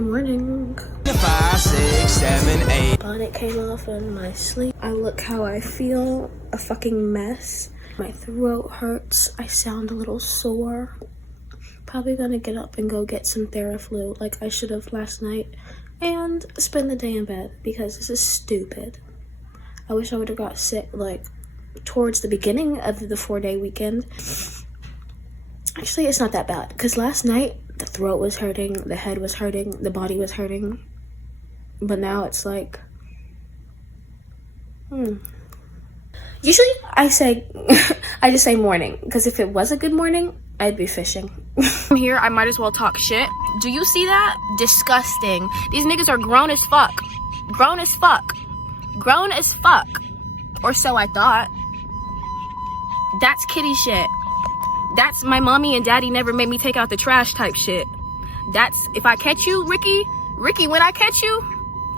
Good morning. 5, 6, 7, 8. Bonnet came off in my sleep. I look how I feel, a fucking mess. My throat hurts. I sound a little sore. Probably gonna get up and go get some Theraflu like I should have last night and spend the day in bed because this is stupid. I wish I would have got sick like towards the beginning of the 4-day weekend. Actually, it's not that bad because last night the throat was hurting, the head was hurting, the body was hurting. But now it's like, Usually I just say morning because if it was a good morning, I'd be fishing. I'm here, I might as well talk shit. Do you see that? Disgusting. These niggas are grown as fuck. Grown as fuck. Grown as fuck. Or so I thought. That's kitty shit. That's my mommy and daddy never made me take out the trash type shit. That's, if I catch you, Ricky, when I catch you,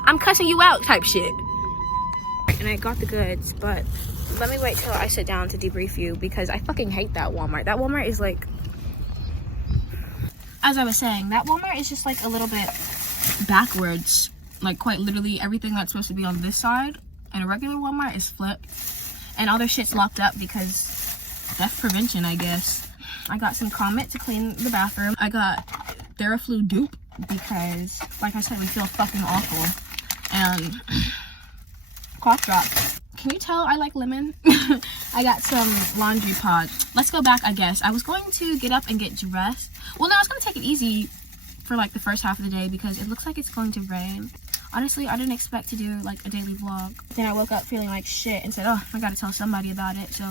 I'm cussing you out type shit. And I got the goods, but let me wait till I sit down to debrief you because I fucking hate that Walmart. That Walmart is like, as I was saying, that Walmart is just like a little bit backwards. Like quite literally everything that's supposed to be on this side and a regular Walmart is flipped. And all their shit's locked up because theft prevention, I guess. I got some Comet to clean the bathroom. I got Theraflu dupe because, like I said, we feel fucking awful. And cough drops. Can you tell I like lemon? I got some laundry pods. Let's go back, I guess. I was going to get up and get dressed. Well, no, I was going to take it easy for like the first half of the day because it looks like it's going to rain. Honestly, I didn't expect to do like a daily vlog. Then I woke up feeling like shit and said, oh, I gotta tell somebody about it. So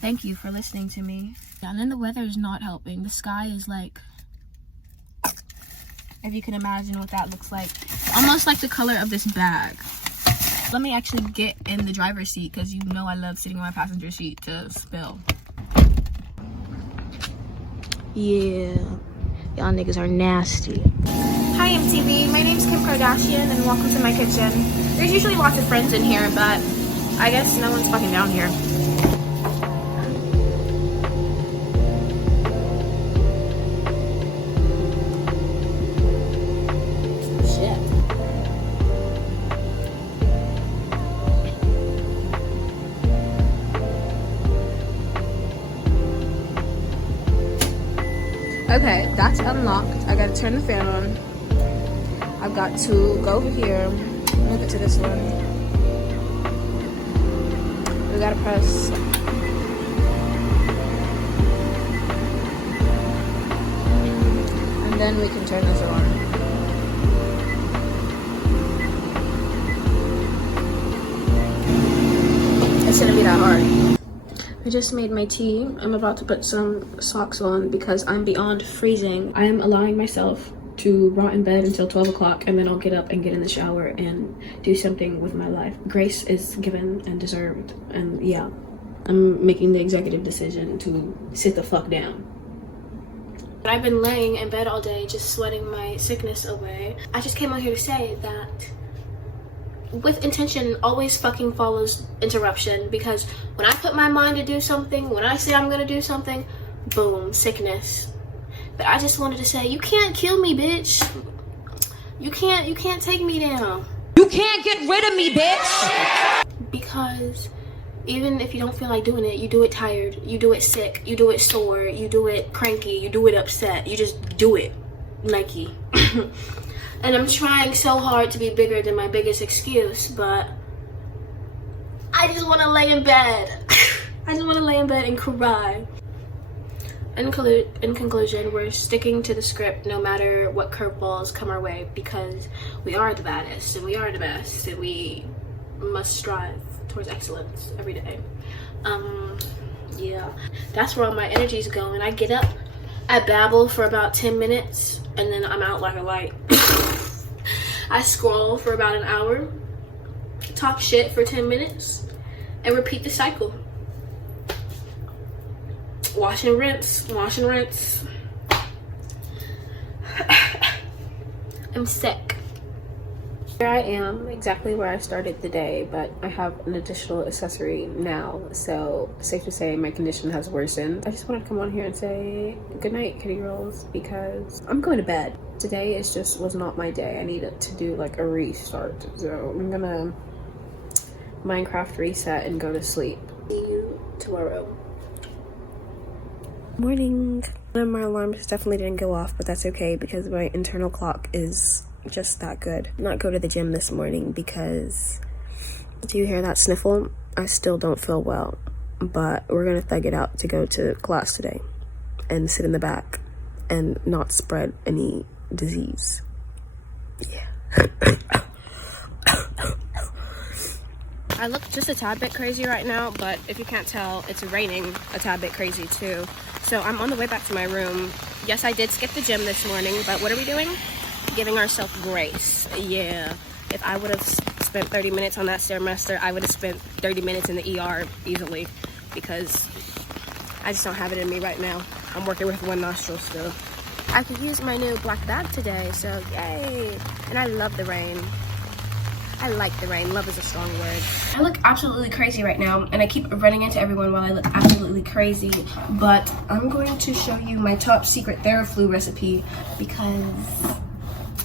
thank you for listening to me. Yeah, and then the weather is not helping. The sky is like, if you can imagine what that looks like, almost like the color of this bag. Let me actually get in the driver's seat because you know I love sitting in my passenger seat to spill. Yeah, y'all niggas are nasty. Hi MTV, my name's Kim Kardashian and welcome to my kitchen. There's usually lots of friends in here, but I guess no one's fucking down here. Okay, that's unlocked. I gotta turn the fan on. I've got to go over here, move it to this one. We gotta press. And then we can turn this on. It's gonna be that hard. I just made my tea. I'm about to put some socks on because I'm beyond freezing. I am allowing myself to rot in bed until 12 o'clock and then I'll get up and get in the shower and do something with my life. Grace is given and deserved, and yeah, I'm making the executive decision to sit the fuck down. I've been laying in bed all day just sweating my sickness away. I just came out here to say that with intention always fucking follows interruption, because when I put my mind to do something, when I say I'm gonna do something, boom, sickness. But I just wanted to say, you can't kill me, bitch. You can't take me down. You can't get rid of me, bitch. Because even if you don't feel like doing it, you do it tired, you do it sick, you do it sore, you do it cranky, you do it upset, you just do it, Nike. And I'm trying so hard to be bigger than my biggest excuse, but I just want to lay in bed. I just want to lay in bed and cry. In conclusion, we're sticking to the script no matter what curveballs come our way, because we are the baddest and we are the best and we must strive towards excellence every day. Yeah, that's where all my energy's going. I get up, I babble for about 10 minutes, and then I'm out like a light. I scroll for about an hour, talk shit for 10 minutes, and repeat the cycle. Wash and rinse, wash and rinse. I'm sick. Here I am, exactly where I started the day, but I have an additional accessory now, so safe to say my condition has worsened. I just wanted to come on here and say good night, kitty girls, because I'm going to bed. today was not my day. I needed to do like a restart. So I'm gonna Minecraft reset and go to sleep. See you tomorrow. Morning. My alarm just definitely didn't go off, but that's okay because my internal clock is just that good. Not go to the gym this morning because, do you hear that sniffle? I still don't feel well, but we're gonna thug it out to go to class today and sit in the back and not spread any disease. Yeah. I look just a tad bit crazy right now, but if you can't tell, it's raining a tad bit crazy too. So I'm on the way back to my room. Yes, I did skip the gym this morning, but what are we doing? Giving ourselves grace. Yeah. If I would have spent 30 minutes on that Stairmaster, I would have spent 30 minutes in the ER easily because I just don't have it in me right now. I'm working with one nostril still. I could use my new black bag today, so yay. And I love the rain. I like the rain. Love is a strong word. I look absolutely crazy right now, and I keep running into everyone while I look absolutely crazy, but I'm going to show you my top secret Theraflu recipe because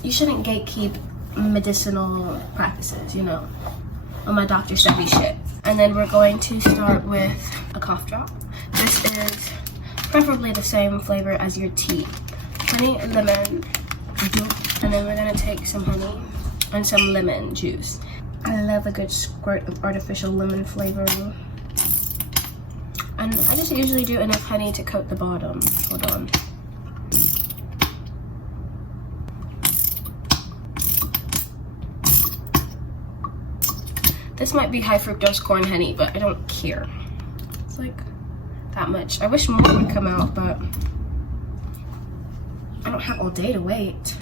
you shouldn't gatekeep medicinal practices, you know, on my Dr. Sebi shit. And then we're going to start with a cough drop. This is preferably the same flavor as your tea. Honey and lemon. And then we're gonna take some honey and some lemon juice. I love a good squirt of artificial lemon flavoring. And I just usually do enough honey to coat the bottom. Hold on. This might be high fructose corn honey, but I don't care. It's like that much. I wish more would come out, but I don't have all day to wait.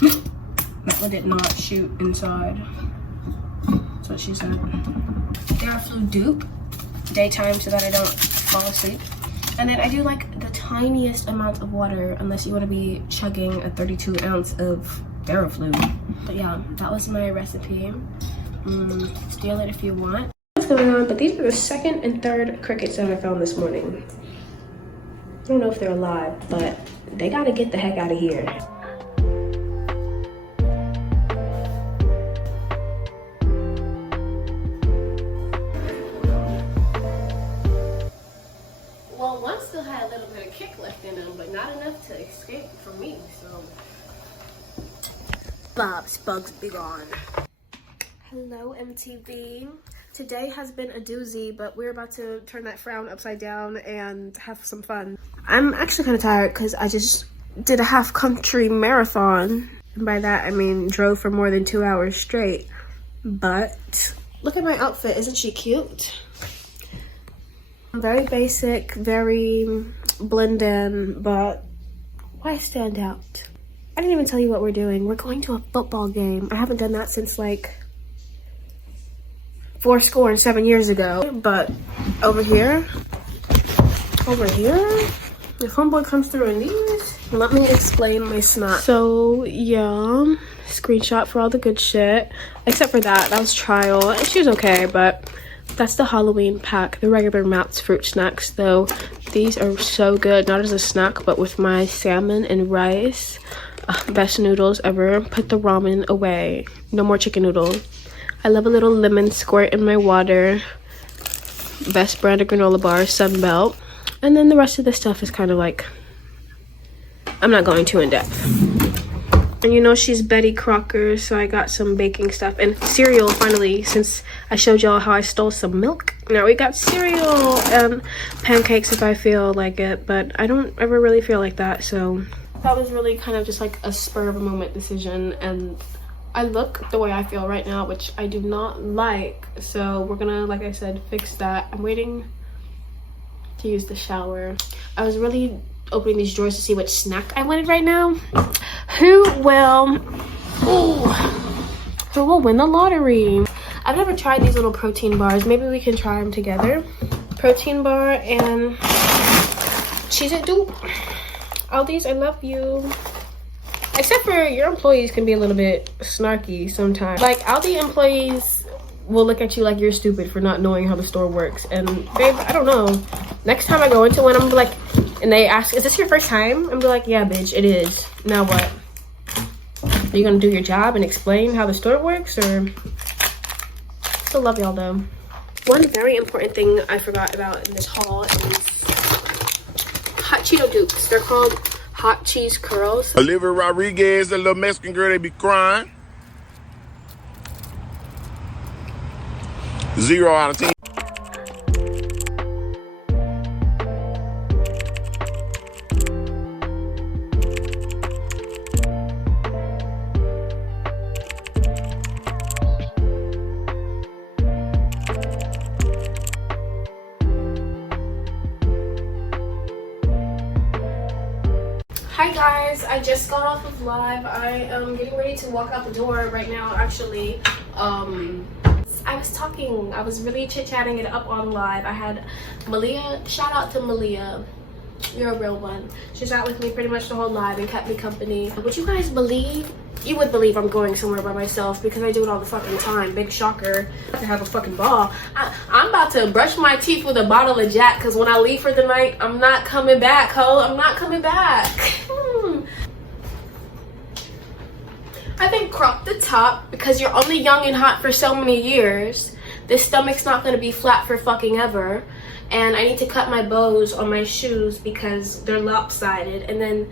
That one did not shoot inside. That's what she said. Theraflu dupe, daytime so that I don't fall asleep. And then I do like the tiniest amount of water unless you want to be chugging a 32 ounce of Theraflu. But yeah, that was my recipe. Steal it if you want. What's going on? But these are the second and third crickets that I found this morning. I don't know if they're alive, but they gotta get the heck out of here. Well, one still had a little bit of kick left in them, but not enough to escape from me, so. Bob's Bugs Be Gone. Hello, MTV. Today has been a doozy, but we're about to turn that frown upside down and have some fun. I'm actually kind of tired because I just did a half country marathon. And by that, I mean drove for more than 2 hours straight. But look at my outfit. Isn't she cute? Very basic, very blend in, but why stand out? I didn't even tell you what we're doing. We're going to a football game. I haven't done that since like 7 years ago. But over here, if homeboy comes through in these, let me explain my snot. So yeah, screenshot for all the good shit. Except for that was trial, and she was okay, but that's the Halloween pack, the regular Mounts fruit snacks though. These are so good, not as a snack, but with my salmon and rice. Best noodles ever. Put the ramen away. No more chicken noodles. I love a little lemon squirt in my water. Best brand of granola bar, Sunbelt. And then the rest of the stuff is kind of like, I'm not going too in depth. And you know she's Betty Crocker, so I got some baking stuff and cereal finally, since I showed y'all how I stole some milk. Now we got cereal and pancakes if I feel like it, but I don't ever really feel like that, so that was really kind of just like a spur of a moment decision, and I look the way I feel right now, which I do not like, so we're gonna, like I said, fix that. I'm waiting to use the shower. I was really opening these drawers to see which snack I wanted right now. Who will win the lottery? I've never tried these little protein bars. Maybe we can try them together. Protein bar and Cheez-It dupe. Aldi's, I love you. Except for your employees can be a little bit snarky sometimes. Like Aldi employees will look at you like you're stupid for not knowing how the store works. And babe, I don't know. Next time I go into one, I'm like, and they ask, is this your first time? I'm like, yeah, bitch, it is. Now what? Are you gonna do your job and explain how the store works, or? Still love y'all though. One very important thing I forgot about in this haul is hot Cheeto Dukes. They're called hot cheese curls. Olivia Rodriguez, the little Mexican girl, they be crying. 0 out of 10. Hi guys, I just got off of live. I am getting ready to walk out the door right now. Actually, I was really chit-chatting it up on live. I had Malia, shout out to Malia, you're a real one. She sat with me pretty much the whole live and kept me company. Would you guys believe? You would believe I'm going somewhere by myself because I do it all the fucking time. Big shocker. I have to have a fucking ball. I'm about to brush my teeth with a bottle of Jack because when I leave for the night, I'm not coming back, ho. I'm not coming back. I think crop the top because you're only young and hot for so many years. This stomach's not going to be flat for fucking ever. And I need to cut my bows on my shoes because they're lopsided. And then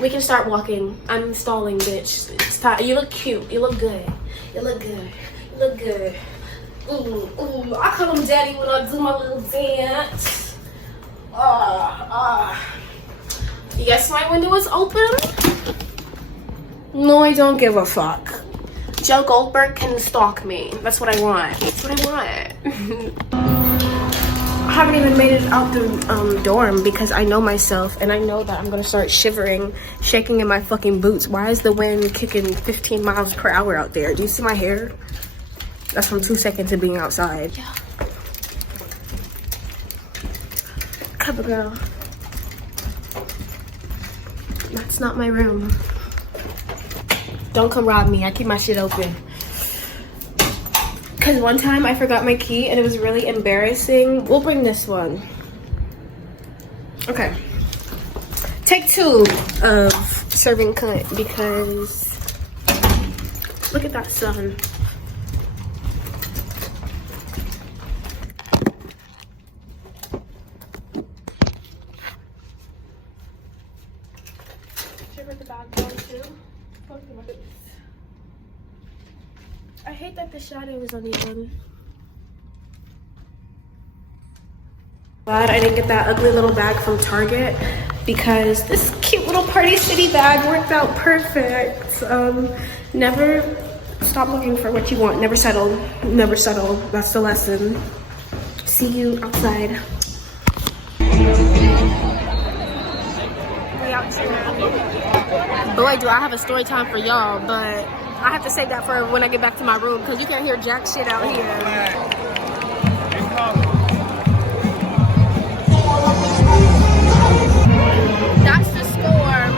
we can start walking. I'm stalling, bitch. It's time. You look cute. You look good. You look good. You look good. Ooh, ooh. I call him daddy when I do my little dance. Yes, my window is open. No, I don't give a fuck. Joe Goldberg can stalk me. That's what I want. That's what I want. I haven't even made it out the dorm because I know myself and I know that I'm gonna start shivering, shaking in my fucking boots. Why is the wind kicking 15 miles per hour out there? Do you see my hair? That's from 2 seconds of being outside. Yeah. Cover girl. That's not my room. Don't come rob me. I keep my shit open. Because one time I forgot my key and it was really embarrassing. We'll bring this one. Okay. Take 2 of serving cunt because look at that sun. The bag going too. I hate that the shadow is uneven. Glad I didn't get that ugly little bag from Target because this cute little Party City bag worked out perfect. Never stop looking for what you want. Never settle. Never settle. That's the lesson. See you outside. Boy, do I have a story time for y'all, but I have to save that for when I get back to my room because you can't hear jack shit out here. That's the score.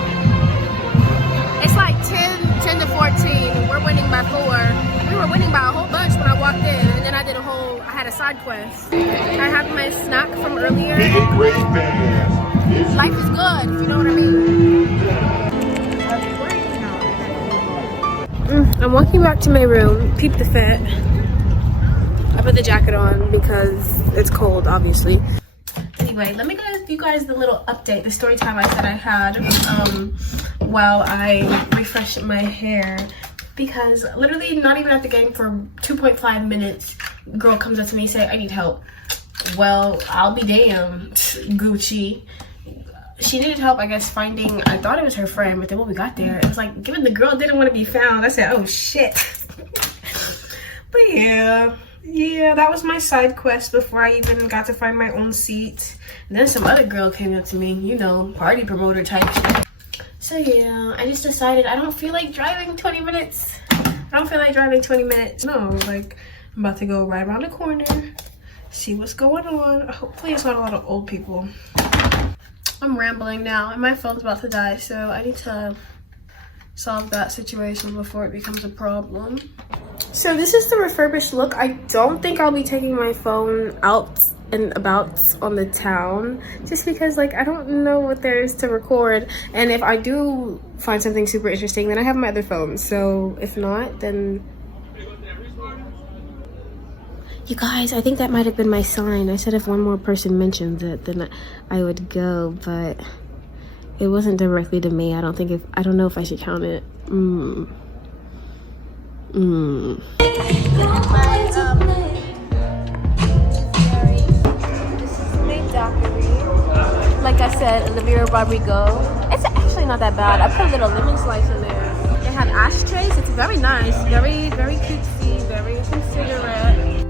It's like 10 to 14. We're winning by 4. We were winning by a whole bunch when I walked in, and then I had a side quest. I have my snack from earlier. Life is good, if you know what I mean. I'm walking back to my room. Peep the fit. I put the jacket on because it's cold, obviously. Anyway, let me give you guys the little update, the story time I said I had while I refreshed my hair. Because literally not even at the game for 2.5 minutes, girl comes up to me and say, I need help. Well, I'll be damned, Gucci. She needed help, I guess, finding, I thought it was her friend, but then when we got there, it was like, given the girl didn't want to be found, I said, oh shit. But yeah, that was my side quest before I even got to find my own seat. And then some other girl came up to me, you know, party promoter type shit. So yeah, I just decided I don't feel like driving 20 minutes. No, like, I'm about to go right around the corner, see what's going on. Hopefully it's not a lot of old people. I'm rambling now and my phone's about to die, so I need to solve that situation before it becomes a problem. So this is the refurbished look. I don't think I'll be taking my phone out and abouts on the town, just because like I don't know what there is to record, and if I do find something super interesting, then I have my other phone. So if not, then you guys, I think that might have been my sign. I said if one more person mentions it, then I would go, but it wasn't directly to me. I don't know if I should count it. Like I said, Olivia Rodrigo. It's actually not that bad. I put a little lemon slice in there. They have ashtrays. It's very nice, very cutesy, very considerate.